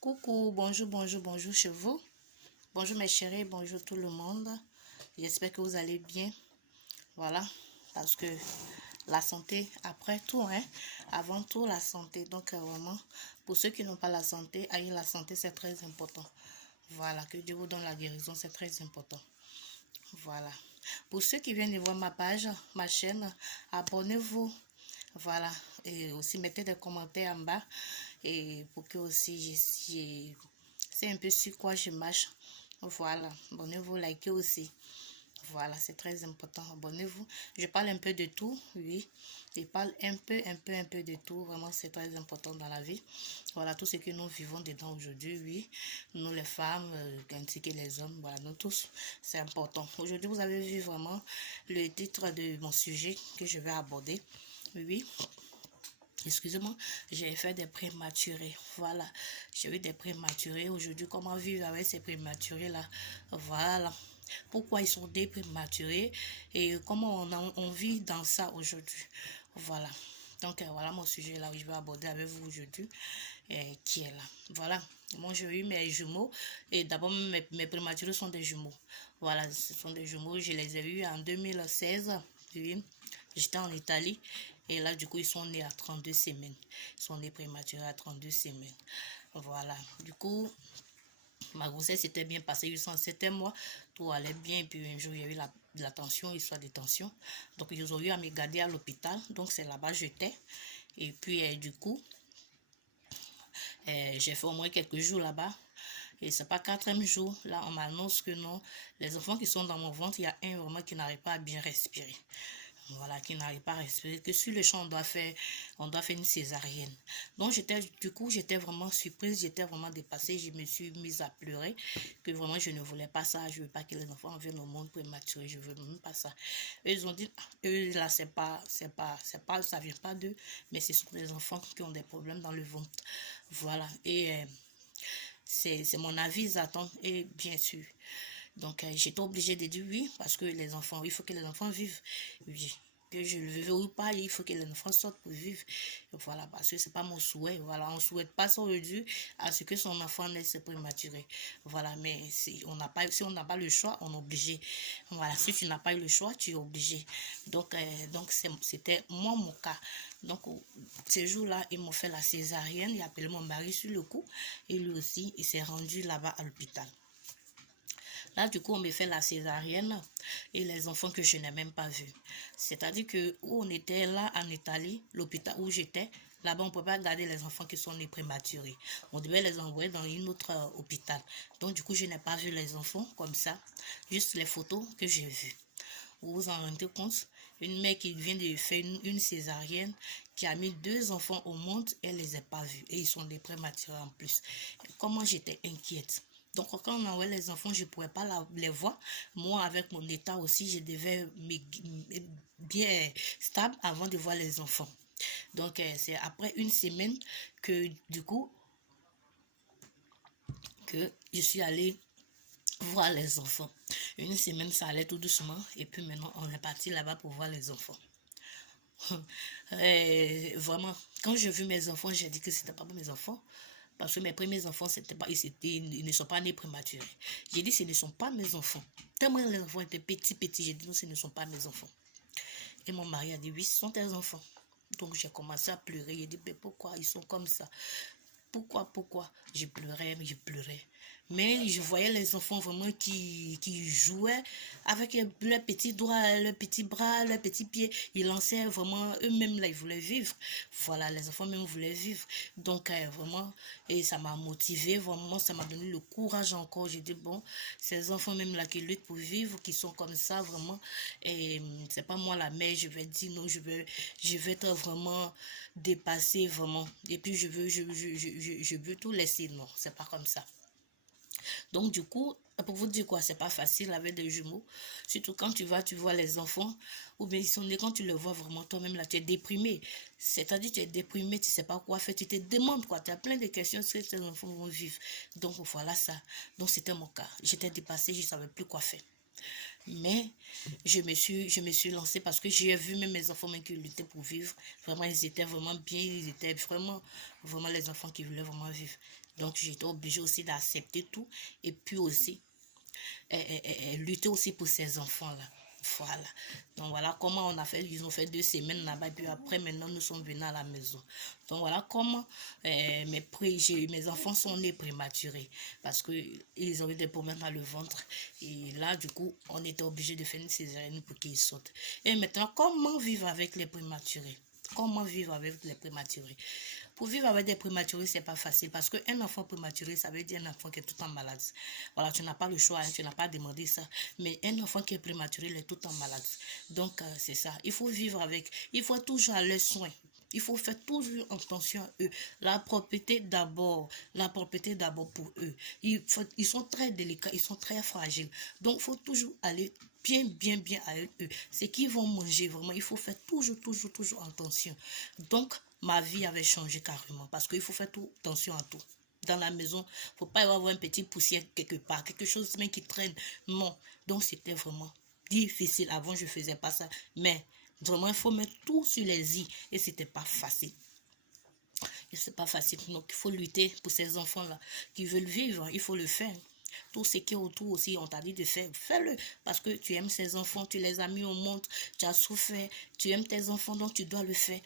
Coucou, bonjour, bonjour, bonjour chez vous. Bonjour mes chéris, bonjour tout le monde. J'espère que vous allez bien. Voilà, parce que la santé, après tout, hein, avant tout la santé. Donc vraiment, pour ceux qui n'ont pas la santé, ayez la santé, c'est très important. Voilà, que Dieu vous donne la guérison, c'est très important. Voilà. Pour ceux qui viennent de voir ma page, ma chaîne, abonnez-vous. Voilà. Et aussi mettez des commentaires en bas. Et pour que aussi c'est un peu sur quoi je marche. Voilà. Abonnez-vous, likez aussi. Voilà, c'est très important. Abonnez-vous. Je parle un peu de tout, oui. Je parle un peu de tout. Vraiment, c'est très important dans la vie. Voilà, tout ce que nous vivons dedans aujourd'hui, oui. Nous, les femmes, ainsi que les hommes, voilà, nous tous, c'est important. Aujourd'hui, vous avez vu vraiment le titre de mon sujet que je vais aborder. Oui. Excusez-moi, j'ai fait des prématurés. Voilà, j'ai eu des prématurés. Aujourd'hui, comment vivre avec ces prématurés-là? Voilà. Pourquoi ils sont des prématurés et comment on vit dans ça aujourd'hui. Voilà. Donc, voilà mon sujet là où je vais aborder avec vous aujourd'hui, qui est là. Voilà. Moi, j'ai eu mes jumeaux et d'abord, mes prématurés sont des jumeaux. Voilà, ce sont des jumeaux. Je les ai eus en 2016. Oui. J'étais en Italie et là, du coup, ils sont nés à 32 semaines. Ils sont nés prématurés à 32 semaines. Voilà. Du coup, ma grossesse s'était bien passée, 807 mois, tout allait bien. Et puis un jour, il y a eu la tension, histoire de tension. Donc, ils ont eu à me garder à l'hôpital. Donc, c'est là-bas que j'étais. Et puis, du coup, j'ai fait au moins quelques jours là-bas. Et c'est pas quatrième jour, là, on m'annonce que non, les enfants qui sont dans mon ventre, il y a un vraiment qui n'arrive pas à bien respirer. Voilà, qui n'arrive pas à respirer, que sur le champ, on doit faire une césarienne. Donc, du coup, j'étais vraiment surprise, j'étais vraiment dépassée, je me suis mise à pleurer, que vraiment, je ne voulais pas ça, je ne veux pas que les enfants viennent au monde prématuré, je ne veux même pas ça. Eux, ils ont dit, eux, là, ça vient pas d'eux, mais ce sont des enfants qui ont des problèmes dans le ventre. Voilà, et c'est mon avis, ils attendent, et bien sûr. Donc, j'étais obligée de dire oui, parce que les enfants, il faut que les enfants vivent. Oui, que je le veuille ou pas, il faut que les enfants sortent pour vivre. Voilà, parce que c'est pas mon souhait. Voilà, on ne souhaite pas ça aujourd'hui à ce que son enfant naisse prématuré. Voilà, mais si on n'a pas le choix, on est obligé. Voilà, si tu n'as pas eu le choix, tu es obligé. Donc c'était moi mon cas. Donc, ces jours-là, ils m'ont fait la césarienne, il a appelé mon mari sur le coup, et lui aussi, il s'est rendu là-bas à l'hôpital. Là, du coup, on me fait la césarienne et les enfants que je n'ai même pas vus. C'est-à-dire que où on était là en Italie, l'hôpital où j'étais, là-bas, on ne peut pas garder les enfants qui sont nés prématurés. On devait les envoyer dans une autre hôpital. Donc, du coup, je n'ai pas vu les enfants comme ça, juste les photos que j'ai vues. Vous vous en rendez compte? Une mère qui vient de faire une césarienne, qui a mis 2 enfants au monde, elle ne les a pas vus. Et ils sont des prématurés en plus. Comment j'étais inquiète. Donc, quand on envoie les enfants, je ne pourrais pas les voir. Moi, avec mon état aussi, je devais bien stable avant de voir les enfants. Donc, c'est après une semaine que, du coup, que je suis allée voir les enfants. Une semaine, ça allait tout doucement. Et puis maintenant, on est parti là-bas pour voir les enfants. Vraiment, quand j'ai vu mes enfants, j'ai dit que c'était pas pour mes enfants. Parce que mes premiers enfants, ils ne sont pas nés prématurés. J'ai dit, ce ne sont pas mes enfants. Tellement les enfants étaient petits, j'ai dit, non, ce ne sont pas mes enfants. Et mon mari a dit, oui, ce sont tes enfants. Donc j'ai commencé à pleurer. J'ai dit, mais pourquoi ils sont comme ça? Pourquoi? Je pleurais. Mais je voyais les enfants vraiment qui jouaient avec leurs petits doigts, leurs petits bras, leurs petits pieds. Ils lançaient vraiment, eux-mêmes là, ils voulaient vivre. Voilà, les enfants même voulaient vivre. Donc, vraiment, et ça m'a motivé, vraiment, ça m'a donné le courage encore. J'ai dit, bon, ces enfants même là qui luttent pour vivre, qui sont comme ça, vraiment, et c'est pas moi la mère, je vais dire non, je vais être vraiment dépassée, vraiment. Et puis, je veux tout laisser. Non, c'est pas comme ça. Donc, du coup, pour vous dire quoi, c'est pas facile avec des jumeaux. Surtout quand tu vois les enfants, ou bien ils sont nés, quand tu le vois vraiment, toi-même là, tu es déprimé. C'est-à-dire, tu es déprimé, tu sais pas quoi faire, tu te demandes quoi. Tu as plein de questions sur ces enfants vont vivre. Donc, voilà ça. Donc, c'était mon cas. J'étais dépassée, je savais plus quoi faire. Mais je me suis lancée parce que j'ai vu même mes enfants même qui luttaient pour vivre. Vraiment, ils étaient vraiment bien, ils étaient vraiment les enfants qui voulaient vraiment vivre. Donc, j'étais obligée aussi d'accepter tout et puis aussi lutter aussi pour ces enfants-là. Voilà. Donc voilà comment on a fait. Ils ont fait 2 semaines là-bas. Et puis après, maintenant, nous sommes venus à la maison. Donc voilà comment mes enfants sont nés prématurés. Parce qu'ils ont eu des problèmes dans le ventre. Et là, du coup, on était obligé de faire une césarienne pour qu'ils sautent. Et maintenant, comment vivre avec les prématurés? Comment vivre avec les prématurés? Pour vivre avec des prématurés, c'est pas facile parce qu'un enfant prématuré, ça veut dire un enfant qui est tout le temps malade. Voilà, tu n'as pas le choix, hein, tu n'as pas demandé ça. Mais un enfant qui est prématuré, il est tout le temps malade. Donc, c'est ça. Il faut vivre avec. Il faut toujours aller soin. Il faut faire toujours attention à eux. La propriété d'abord. La propriété d'abord pour eux. Ils sont très délicats, ils sont très fragiles. Donc, il faut toujours aller bien à eux. Ce qu'ils vont manger, vraiment, il faut faire toujours attention. Donc, ma vie avait changé carrément parce qu'il faut faire tout, attention à tout. Dans la maison, il ne faut pas y avoir un petit poussière quelque part, quelque chose même qui traîne. Non. Donc, c'était vraiment difficile. Avant, je ne faisais pas ça. Mais vraiment, il faut mettre tout sur les i et ce n'était pas facile. Et c'est pas facile. Donc, il faut lutter pour ces enfants-là qui veulent vivre. Il faut le faire. Tout ce qui est autour aussi, on t'a dit de faire, fais-le. Parce que tu aimes ces enfants, tu les as mis au monde, tu as souffert, tu aimes tes enfants, donc tu dois le faire.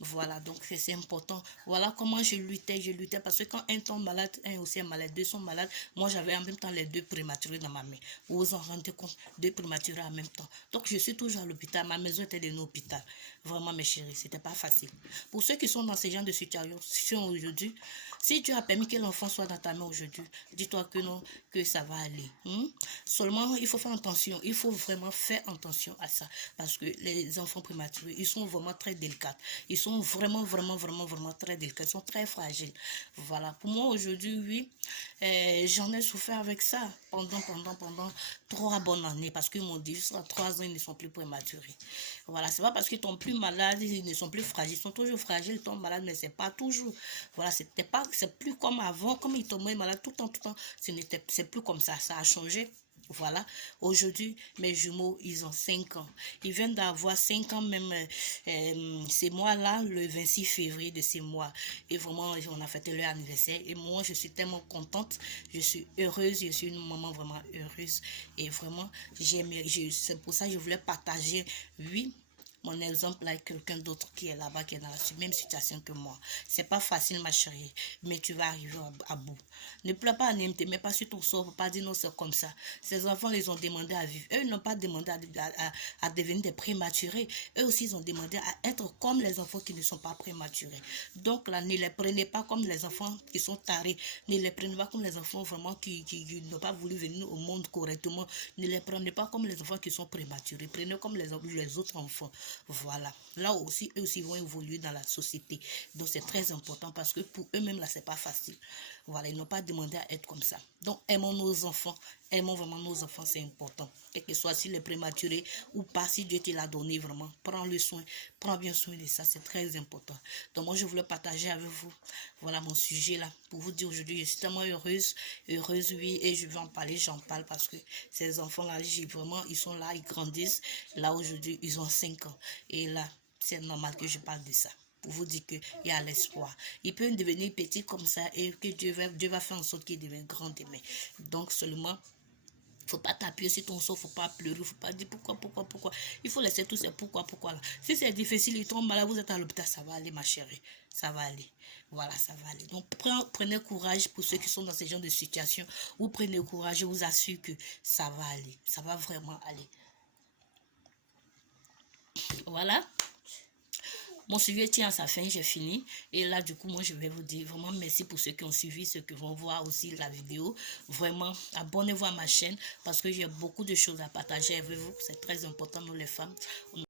Voilà, donc c'est important. Voilà comment je luttais parce que quand un tombe malade, un aussi est malade, deux sont malades. Moi, j'avais en même temps les deux prématurés dans ma main. Vous vous en rendez compte, deux prématurés en même temps. Donc, je suis toujours à l'hôpital. Ma maison était de hôpital. Vraiment, mes chéris, c'était pas facile. Pour ceux qui sont dans ce genre de situation aujourd'hui, si tu as permis que l'enfant soit dans ta main aujourd'hui, dis-toi que non, que ça va aller. Seulement, il faut faire attention. Il faut vraiment faire attention à ça. Parce que les enfants prématurés, ils sont vraiment très délicats. Ils sont vraiment très délicats. Ils sont très fragiles. Voilà. Pour moi, aujourd'hui, oui, j'en ai souffert avec ça pendant 3 bonnes années. Parce qu'ils m'ont dit, jusqu'à 3 ans, ils ne sont plus prématurés. Voilà. C'est pas parce qu'ils sont plus malades, ils ne sont plus fragiles. Ils sont toujours fragiles, ils tombent malades, mais c'est pas toujours. Voilà. C'est plus comme avant, comme ils tombaient malades tout le temps. C'est plus comme ça. Ça a changé. Voilà, aujourd'hui, mes jumeaux, ils ont 5 ans. Ils viennent d'avoir 5 ans même ces mois-là, le 26 février de ces mois. Et vraiment, on a fêté leur anniversaire. Et moi, je suis tellement contente. Je suis heureuse. Je suis une maman vraiment heureuse. Et vraiment, c'est pour ça que je voulais partager, oui, mon exemple avec quelqu'un d'autre qui est là-bas, qui est dans la même situation que moi. C'est pas facile, ma chérie, mais tu vas arriver à bout. Ne pleure pas, ne te mets pas sur ton sort, faut pas dire non, c'est comme ça. Ces enfants, ils ont demandé à vivre. Eux n'ont pas demandé à devenir des prématurés. Eux aussi, ils ont demandé à être comme les enfants qui ne sont pas prématurés. Donc là, ne les prenez pas comme les enfants qui sont tarés. Ne les prenez pas comme les enfants vraiment qui n'ont pas voulu venir au monde correctement. Ne les prenez pas comme les enfants qui sont prématurés. Prenez comme les autres enfants. Voilà. Là aussi, eux aussi vont évoluer dans la société. Donc, c'est très important parce que pour eux-mêmes, là, c'est pas facile. Voilà. Ils n'ont pas demandé à être comme ça. Donc, aimons nos enfants. Aimons vraiment nos enfants, c'est important. Quel que soit s'il est prématuré ou pas, si Dieu te l'a donné, vraiment, prends le soin. Prends bien soin de ça. C'est très important. Donc, moi, je voulais partager avec vous. Voilà mon sujet là. Pour vous dire aujourd'hui, je suis tellement heureuse. Heureuse, oui. Et je vais en parler. J'en parle parce que ces enfants-là, vraiment, ils sont là, ils grandissent. Là, aujourd'hui, ils ont 5 ans. Et là, c'est normal que je parle de ça. Pour vous dire qu'il y a l'espoir. Il peut devenir petit comme ça et que Dieu va faire en sorte qu'il devienne grand demain. Donc, seulement, faut pas t'appuyer sur ton sort, faut pas pleurer, faut pas dire pourquoi. Il faut laisser tout ces pourquoi là. Si c'est difficile, il tombe malade, vous êtes à l'hôpital, ça va aller, ma chérie. Ça va aller. Voilà, ça va aller. Donc, prenez courage pour ceux qui sont dans ce genre de situation. Vous prenez courage, je vous assure que ça va aller. Ça va vraiment aller. Voilà. Mon suivi tient à sa fin, j'ai fini. Et là, du coup, moi, je vais vous dire vraiment merci pour ceux qui ont suivi, ceux qui vont voir aussi la vidéo. Vraiment, abonnez-vous à ma chaîne parce que j'ai beaucoup de choses à partager avec vous. C'est très important, nous les femmes.